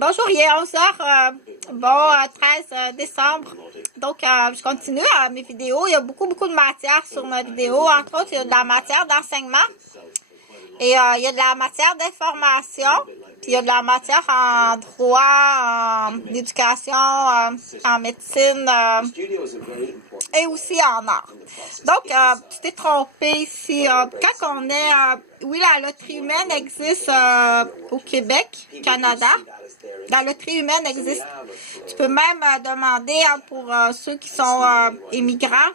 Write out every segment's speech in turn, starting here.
Bonjour, il est 11h, 13 décembre. Donc, je continue mes vidéos. Il y a beaucoup de matière sur ma vidéo. Entre autres, il y a de la matière d'enseignement. Et il y a de la matière d'information. Puis il y a de la matière en droit, en éducation, en médecine et aussi en art. Donc, tu t'es trompé ici. Quand on est... oui, la loterie humaine existe au Québec, Canada. La loterie humaine existe. Tu peux même demander pour ceux qui sont immigrants,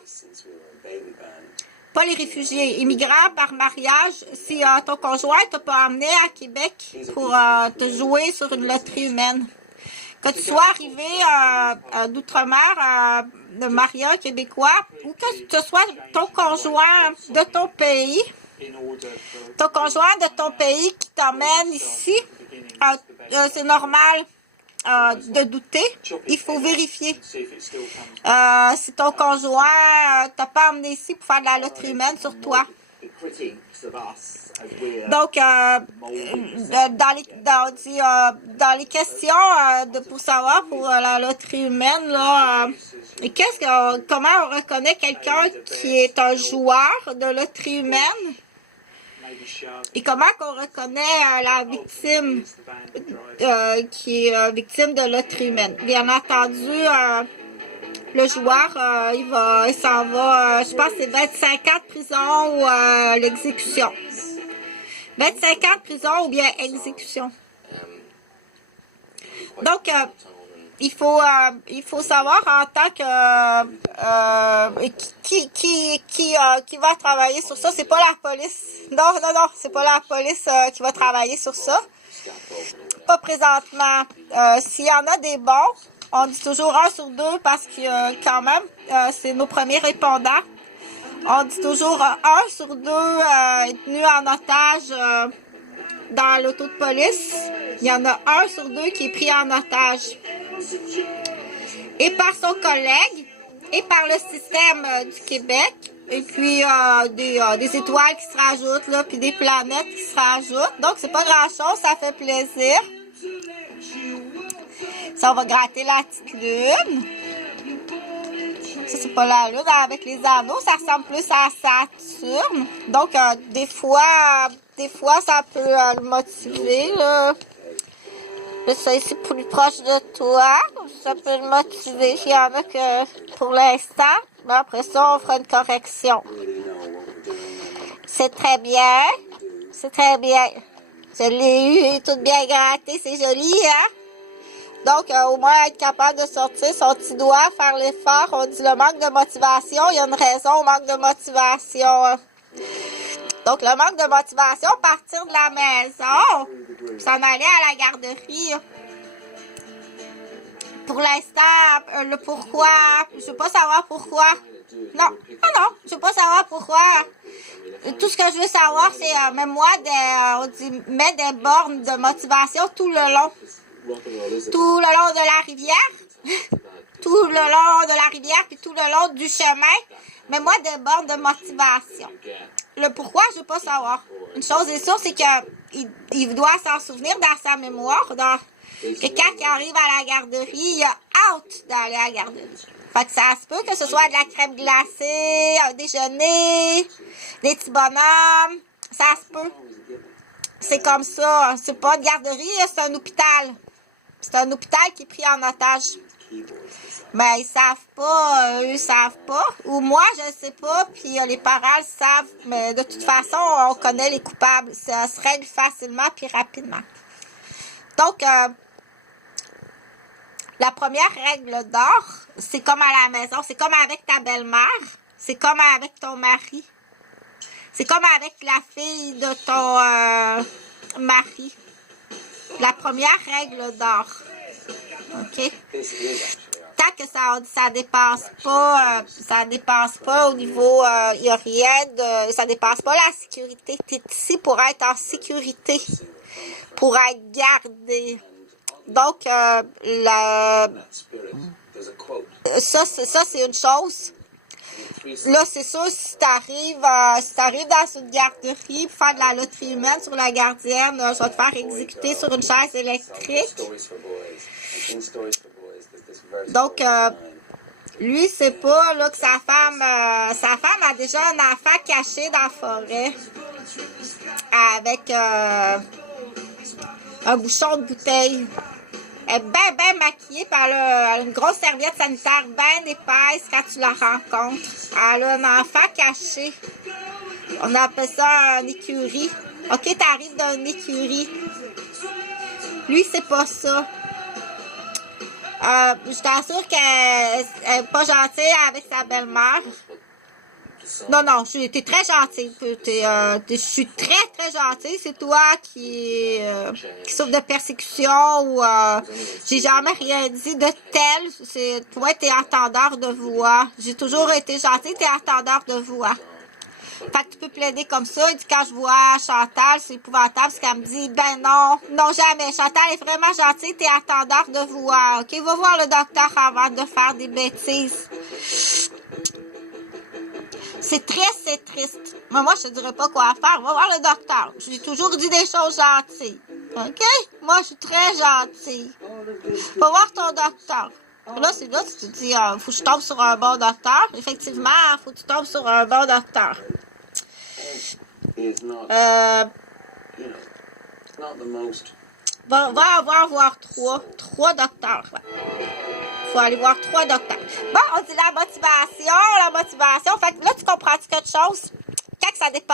pas les réfugiés, immigrants par mariage, si ton conjoint t'a pas amené à Québec pour te jouer sur une loterie humaine. Que tu sois arrivé d'outre-mer, de Maria québécois, ou que ce soit ton conjoint de ton pays, qui t'emmène ici, c'est normal de douter. Il faut vérifier. Si ton conjoint t'a pas emmené ici pour faire de la loterie humaine sur toi. Donc, dans les questions pour savoir pour la loterie humaine, là, comment on reconnaît quelqu'un qui est un joueur de loterie humaine? Et comment qu'on reconnaît la victime qui est victime de loterie humaine? Bien entendu, le joueur, il s'en va, je pense que c'est 25 ans de prison ou l'exécution. 25 ans de prison ou bien exécution. Donc, il faut savoir en tant que qui va travailler sur ça. C'est pas la police. Non, c'est pas la police qui va travailler sur ça. Pas présentement. S'il y en a des bons, on dit toujours 1 sur 2 parce que quand même, c'est nos premiers répondants. On dit toujours 1 sur 2 est tenu en otage dans l'auto de police. Il y en a 1 sur 2 qui est pris en otage. Et par son collègue, et par le système du Québec, et puis des étoiles qui se rajoutent, là, puis des planètes qui se rajoutent. Donc, c'est pas grand-chose, ça fait plaisir. Ça, on va gratter la petite lune. Ça, c'est pas la lune avec les anneaux, ça ressemble plus à Saturne. Donc, des fois, ça peut le motiver, là. Ça ici plus proche de toi, ça peut le motiver. Il y en a que pour l'instant, mais après ça, on fera une correction. C'est très bien. C'est très bien. Je l'ai eu tout bien gratté, c'est joli, hein? Donc, au moins être capable de sortir son petit doigt, faire l'effort. On dit le manque de motivation. Il y a une raison au manque de motivation. Donc, le manque de motivation, partir de la maison, s'en aller à la garderie. Pour l'instant, le pourquoi, je veux pas savoir pourquoi. Non, je veux pas savoir pourquoi. Tout ce que je veux savoir, c'est, même moi, on dit, mets des bornes de motivation tout le long. Tout le long de la rivière. Tout le long de la rivière, puis tout le long du chemin. Mets-moi des bornes de motivation. Le pourquoi, je veux pas savoir. Une chose est sûre, c'est qu'il doit s'en souvenir dans sa mémoire, que quand il arrive à la garderie, il a hâte d'aller à la garderie. Fait que ça se peut que ce soit de la crème glacée, un déjeuner, des petits bonhommes. Ça se peut. C'est comme ça. C'est pas une garderie, c'est un hôpital. C'est un hôpital qui est pris en otage. Mais ils savent pas, eux savent pas. Ou moi, je sais pas, puis les parents le savent. Mais de toute façon, on connaît les coupables. Ça se règle facilement puis rapidement. Donc, la première règle d'or, c'est comme à la maison. C'est comme avec ta belle-mère. C'est comme avec ton mari. C'est comme avec la fille de ton mari. La première règle d'or. OK? Tant que ça dépasse pas au niveau, il n'y a rien de, ça dépasse pas la sécurité. Tu es ici pour être en sécurité, pour être gardé. Donc, ça c'est une chose. Là, c'est sûr, si t'arrives dans une garderie pour faire de la loterie humaine sur la gardienne, je vais te faire exécuter sur une chaise électrique. Donc, lui, c'est pas là que sa femme a déjà un enfant caché dans la forêt avec un bouchon de bouteille. Elle est bien maquillée, puis elle a une grosse serviette sanitaire bien épaisse quand tu la rencontres. Elle a un enfant caché. On appelle ça une écurie. OK, t'arrives dans une écurie. Lui, c'est pas ça. Je t'assure qu'elle n'est pas gentille avec sa belle-mère. Non, t'es très gentille. Je suis très gentille. C'est toi qui souffre de persécution ou j'ai jamais rien dit de tel. Toi, t'es entendeur de voix. J'ai toujours été gentille, t'es entendeur de voix. Fait que tu peux plaider comme ça. Il dit, quand je vois Chantal, c'est épouvantable. C'est qu'elle me dit, ben non, jamais. Chantal est vraiment gentille, t'es entendeur de voix. OK, va voir le docteur avant de faire des bêtises. C'est triste. Mais moi, je te dirais pas quoi faire. Va voir le docteur. J'ai toujours dit des choses gentilles. OK? Moi, je suis très gentille. Va voir ton docteur. Là, tu te dis, faut que je tombe sur un bon docteur. Effectivement, faut que tu tombes sur un bon docteur. Va voir trois docteurs. Ouais. Faut aller voir 3 docteurs. Bon, on dit la motivation. Fait que là, tu comprends quelque chose? Quand ça dépend.